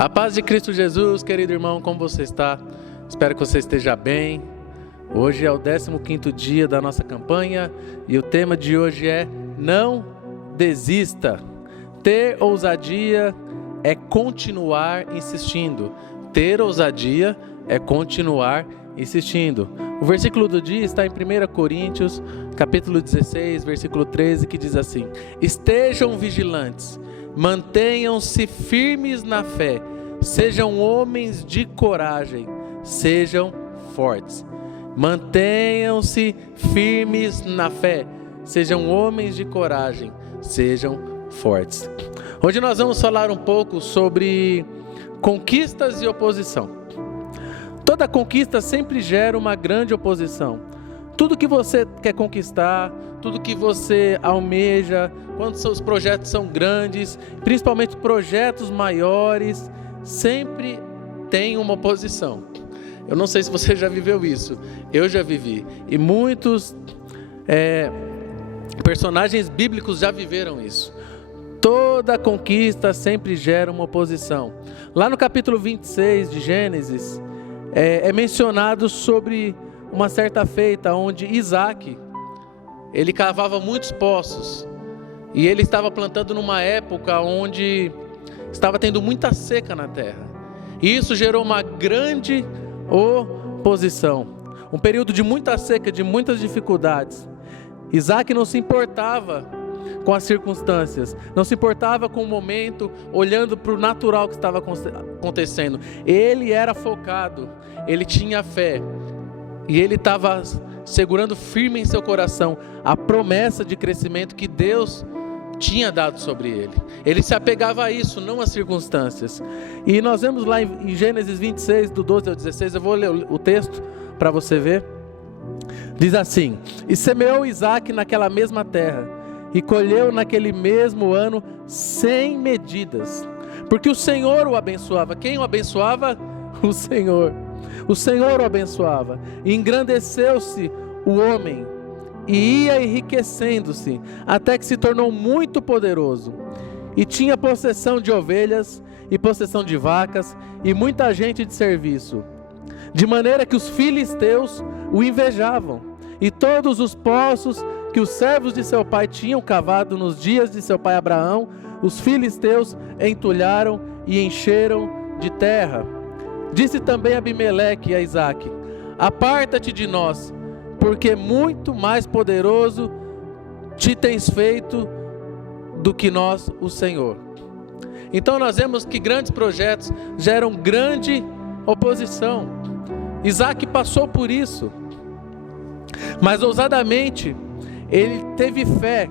A paz de Cristo Jesus, querido irmão, como você está? Espero que você esteja bem. Hoje é o 15º dia da nossa campanha e o tema de hoje é Não desista. Ter ousadia é continuar insistindo. Ter ousadia é continuar insistindo. O versículo do dia está em 1 Coríntios, capítulo 16, versículo 13, que diz assim: Estejam vigilantes, mantenham-se firmes na fé, sejam homens de coragem, sejam fortes. Mantenham-se firmes na fé, sejam homens de coragem, sejam fortes. Hoje nós vamos falar um pouco sobre conquistas e oposição. Toda conquista sempre gera uma grande oposição. Tudo que você quer conquistar, tudo que você almeja, quando seus projetos são grandes, principalmente projetos maiores, sempre tem uma oposição. Eu não sei se você já viveu isso, eu já vivi. E muitos personagens bíblicos já viveram isso. Toda conquista sempre gera uma oposição. Lá no capítulo 26 de Gênesis, é mencionado sobre uma certa feita onde Isaac, ele cavava muitos poços e ele estava plantando numa época onde estava tendo muita seca na terra, e isso gerou uma grande oposição, um período de muita seca, de muitas dificuldades. Isaac não se importava com as circunstâncias, não se importava com o momento, olhando para o natural que estava acontecendo. Ele era focado, ele tinha fé, e ele estava segurando firme em seu coração a promessa de crescimento que Deus tinha dado sobre ele. Ele se apegava a isso, não às circunstâncias. E nós vemos lá em Gênesis 26, do 12 ao 16, eu vou ler o texto para você ver. Diz assim: E semeou Isaac naquela mesma terra, e colheu naquele mesmo ano 100 medidas, porque o Senhor o abençoava. Quem o abençoava? O Senhor. O Senhor o abençoava. E engrandeceu-se o homem, e ia enriquecendo-se, até que se tornou muito poderoso, e tinha possessão de ovelhas, e possessão de vacas, e muita gente de serviço, de maneira que os filisteus o invejavam, e todos os poços que os servos de seu pai tinham cavado nos dias de seu pai Abraão, os filisteus entulharam e encheram de terra. Disse também Abimeleque a Isaque: Aparta-te de nós, porque muito mais poderoso te tens feito do que nós, o Senhor. Então nós vemos que grandes projetos geram grande oposição. Isaque passou por isso, mas ousadamente ele teve fé,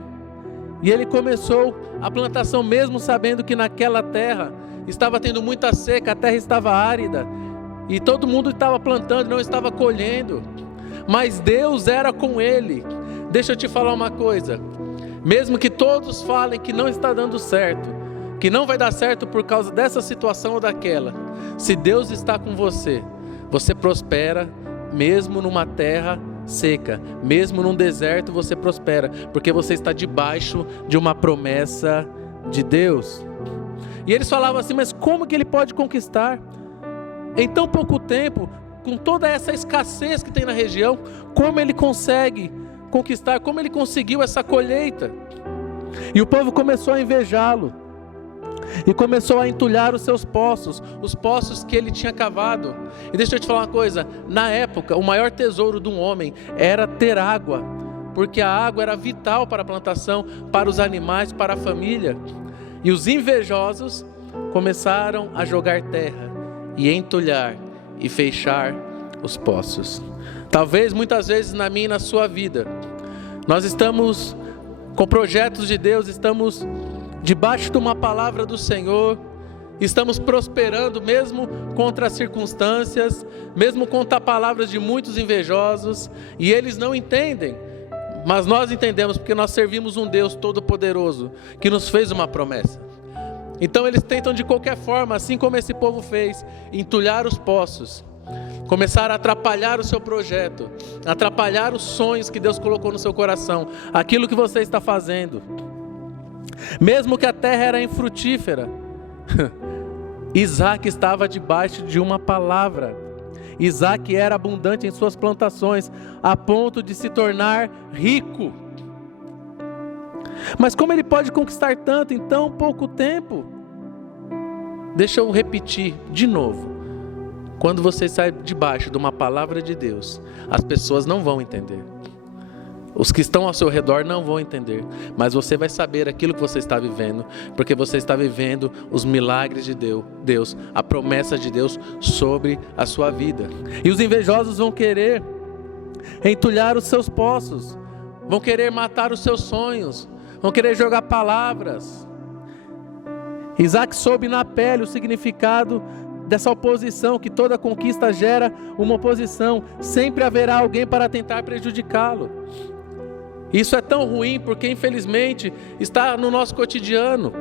e ele começou a plantação mesmo sabendo que naquela terra estava tendo muita seca, a terra estava árida, e todo mundo estava plantando e não estava colhendo, mas Deus era com ele. Deixa eu te falar uma coisa, mesmo que todos falem que não está dando certo, que não vai dar certo por causa dessa situação ou daquela, se Deus está com você, você prospera mesmo numa terra seca, mesmo num deserto você prospera, porque você está debaixo de uma promessa de Deus. E eles falavam assim: mas como que ele pode conquistar em tão pouco tempo, com toda essa escassez que tem na região? Como ele consegue conquistar? Como ele conseguiu essa colheita? E o povo começou a invejá-lo, e começou a entulhar os seus poços, os poços que ele tinha cavado. E deixa eu te falar uma coisa, na época o maior tesouro de um homem era ter água, porque a água era vital para a plantação, para os animais, para a família. E os invejosos começaram a jogar terra, e entulhar, e fechar os poços. Talvez muitas vezes na minha e na sua vida, nós estamos com projetos de Deus, estamos debaixo de uma palavra do Senhor, estamos prosperando mesmo contra as circunstâncias, mesmo contra palavras de muitos invejosos, e eles não entendem, mas nós entendemos, porque nós servimos um Deus todo-poderoso, que nos fez uma promessa. Então eles tentam de qualquer forma, assim como esse povo fez, entulhar os poços, começar a atrapalhar o seu projeto, atrapalhar os sonhos que Deus colocou no seu coração, aquilo que você está fazendo. Mesmo que a terra era infrutífera, Isaac estava debaixo de uma palavra. Isaac era abundante em suas plantações, a ponto de se tornar rico. Mas como ele pode conquistar tanto em tão pouco tempo? Deixa eu repetir de novo. Quando você sai debaixo de uma palavra de Deus, as pessoas não vão entender. Os que estão ao seu redor não vão entender. Mas você vai saber aquilo que você está vivendo, porque você está vivendo os milagres de Deus, a promessa de Deus sobre a sua vida. E os invejosos vão querer entulhar os seus poços, vão querer matar os seus sonhos, vão querer jogar palavras. Isaac soube na pele o significado dessa oposição, que toda conquista gera uma oposição. Sempre haverá alguém para tentar prejudicá-lo. Isso é tão ruim porque infelizmente está no nosso cotidiano.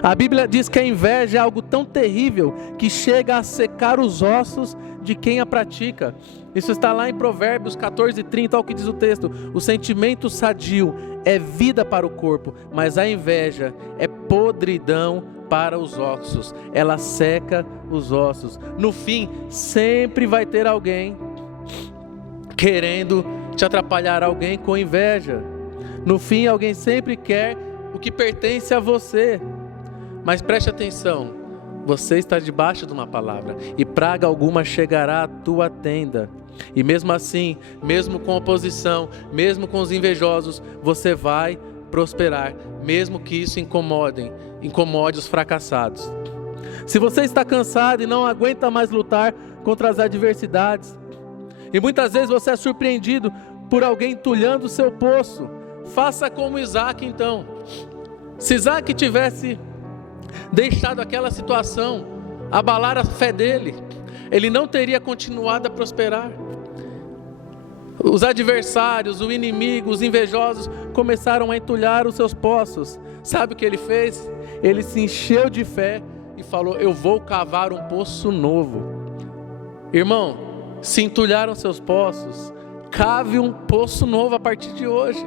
A Bíblia diz que a inveja é algo tão terrível que chega a secar os ossos de quem a pratica. Isso está lá em Provérbios 14:30, olha o que diz o texto: o sentimento sadio é vida para o corpo, mas a inveja é podridão para os ossos. Ela seca os ossos. No fim, sempre vai ter alguém querendo te atrapalhar, alguém com inveja. No fim, alguém sempre quer o que pertence a você. Mas preste atenção, você está debaixo de uma palavra, e praga alguma chegará à tua tenda. E mesmo assim, mesmo com oposição, mesmo com os invejosos, você vai prosperar, mesmo que isso incomode os fracassados. Se você está cansado e não aguenta mais lutar contra as adversidades, e muitas vezes você é surpreendido por alguém entulhando o seu poço, faça como Isaac então. Se Isaac tivesse deixado aquela situação abalar a fé dele, ele não teria continuado a prosperar. Os adversários, o inimigo, os invejosos começaram a entulhar os seus poços. Sabe o que ele fez? Ele se encheu de fé e falou: eu vou cavar um poço novo. Irmão, se entulharam seus poços, cave um poço novo a partir de hoje.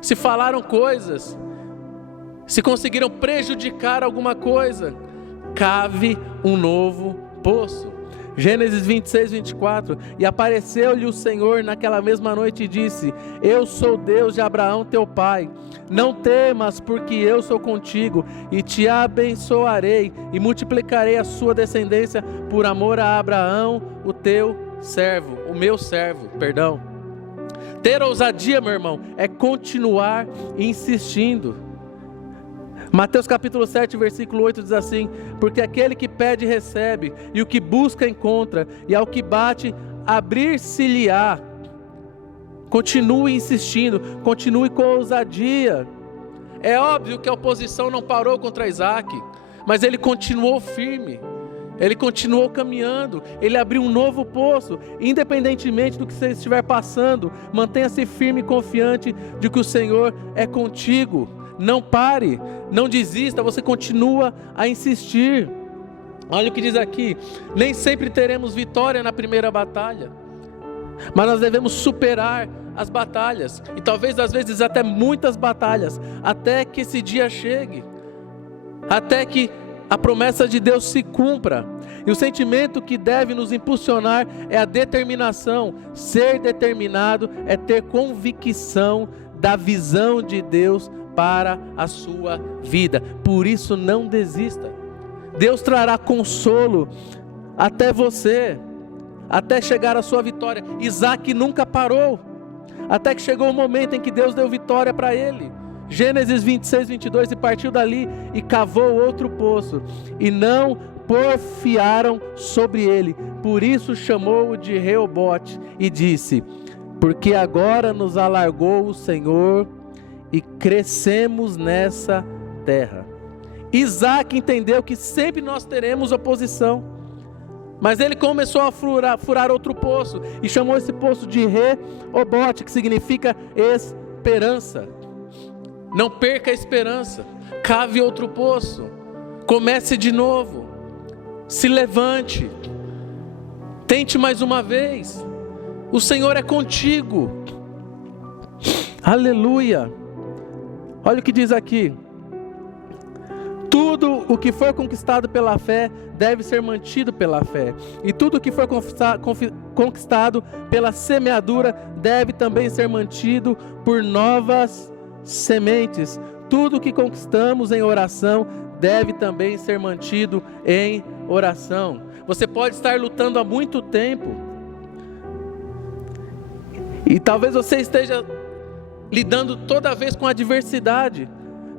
Se falaram coisas, se conseguiram prejudicar alguma coisa, cave um novo poço. Gênesis 26:24, e apareceu-lhe o Senhor naquela mesma noite e disse: eu sou Deus de Abraão teu pai, não temas, porque eu sou contigo, e te abençoarei, e multiplicarei a sua descendência por amor a Abraão, o teu servo, o meu servo, perdão. Ter ousadia, meu irmão, é continuar insistindo. Mateus capítulo 7, versículo 8 diz assim: porque aquele que pede recebe, e o que busca encontra, e ao que bate abrir-se-lhe-á. Continue insistindo, continue com ousadia. É óbvio que a oposição não parou contra Isaac, mas ele continuou firme, ele continuou caminhando, ele abriu um novo poço. Independentemente do que você estiver passando, mantenha-se firme e confiante de que o Senhor é contigo. Não pare, não desista, você continua a insistir. Olha o que diz aqui: nem sempre teremos vitória na primeira batalha, mas nós devemos superar as batalhas, e talvez às vezes até muitas batalhas, até que esse dia chegue, até que a promessa de Deus se cumpra. E o sentimento que deve nos impulsionar é a determinação. Ser determinado é ter convicção da visão de Deus para a sua vida. Por isso não desista. Deus trará consolo até você, até chegar a sua vitória. Isaac nunca parou, até que chegou o momento em que Deus deu vitória para ele. Gênesis 26:22, e partiu dali e cavou outro poço, e não porfiaram sobre ele, por isso chamou-o de Reobote, e disse: porque agora nos alargou o Senhor e crescemos nessa terra. Isaac entendeu que sempre nós teremos oposição, mas ele começou a furar outro poço, e chamou esse poço de Reobote, que significa esperança. Não perca a esperança, cave outro poço, comece de novo, se levante, tente mais uma vez, o Senhor é contigo. Aleluia. Olha o que diz aqui: tu tudo o que for conquistado pela fé deve ser mantido pela fé. E tudo o que for conquistado pela semeadura deve também ser mantido por novas sementes. Tudo o que conquistamos em oração deve também ser mantido em oração. Você pode estar lutando há muito tempo e talvez você esteja lidando toda vez com adversidade,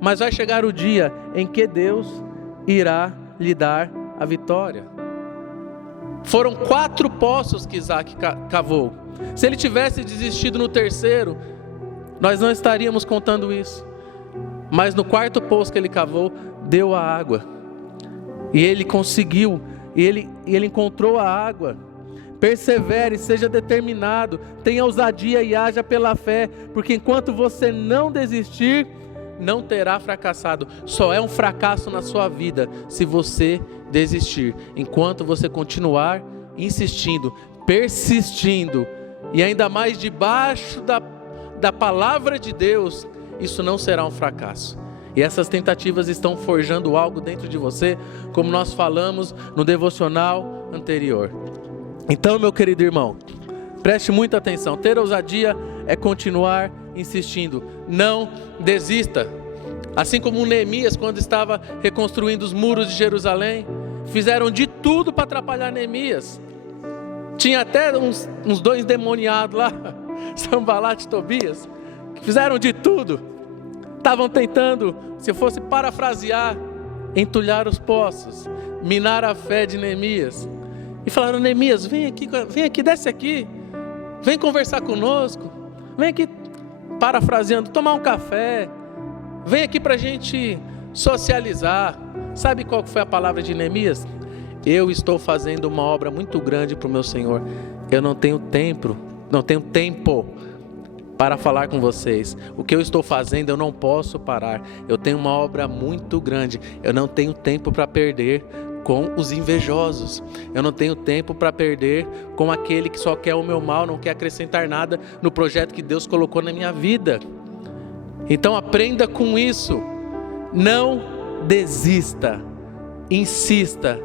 mas vai chegar o dia em que Deus irá lhe dar a vitória. Foram 4 poços que Isaac cavou. Se ele tivesse desistido no terceiro, nós não estaríamos contando isso. Mas no 4º poço que ele cavou, deu a água. E ele conseguiu, e ele encontrou a água. Persevere, seja determinado, tenha ousadia e haja pela fé, porque enquanto você não desistir, não terá fracassado. Só é um fracasso na sua vida se você desistir. Enquanto você continuar insistindo, persistindo, e ainda mais debaixo da palavra de Deus, isso não será um fracasso. E essas tentativas estão forjando algo dentro de você, como nós falamos no devocional anterior. Então, meu querido irmão, preste muita atenção. Ter ousadia é continuar insistindo. Não desista. Assim como Neemias, quando estava reconstruindo os muros de Jerusalém, fizeram de tudo para atrapalhar Neemias. Tinha até uns 2 endemoniados lá, Sanbalat e Tobias, que fizeram de tudo. Estavam tentando, se eu fosse parafrasear, entulhar os poços, minar a fé de Neemias. E falaram: Neemias, vem aqui, desce aqui, vem conversar conosco, vem aqui, parafraseando, tomar um café, vem aqui para a gente socializar. Sabe qual foi a palavra de Neemias? Eu estou fazendo uma obra muito grande para o meu Senhor, eu não tenho tempo para falar com vocês. O que eu estou fazendo eu não posso parar, eu tenho uma obra muito grande, eu não tenho tempo para perder com os invejosos, eu não tenho tempo para perder com aquele que só quer o meu mal, não quer acrescentar nada no projeto que Deus colocou na minha vida. Então aprenda com isso, não desista, insista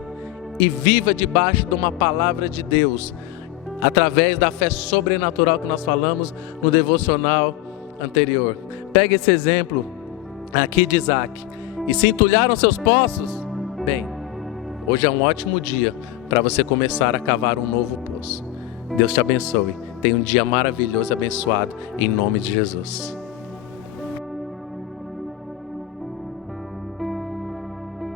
e viva debaixo de uma palavra de Deus, através da fé sobrenatural que nós falamos no devocional anterior. Pegue esse exemplo aqui de Isaac. E se entulharam seus poços? Bem, hoje é um ótimo dia para você começar a cavar um novo poço. Deus te abençoe. Tenha um dia maravilhoso e abençoado em nome de Jesus.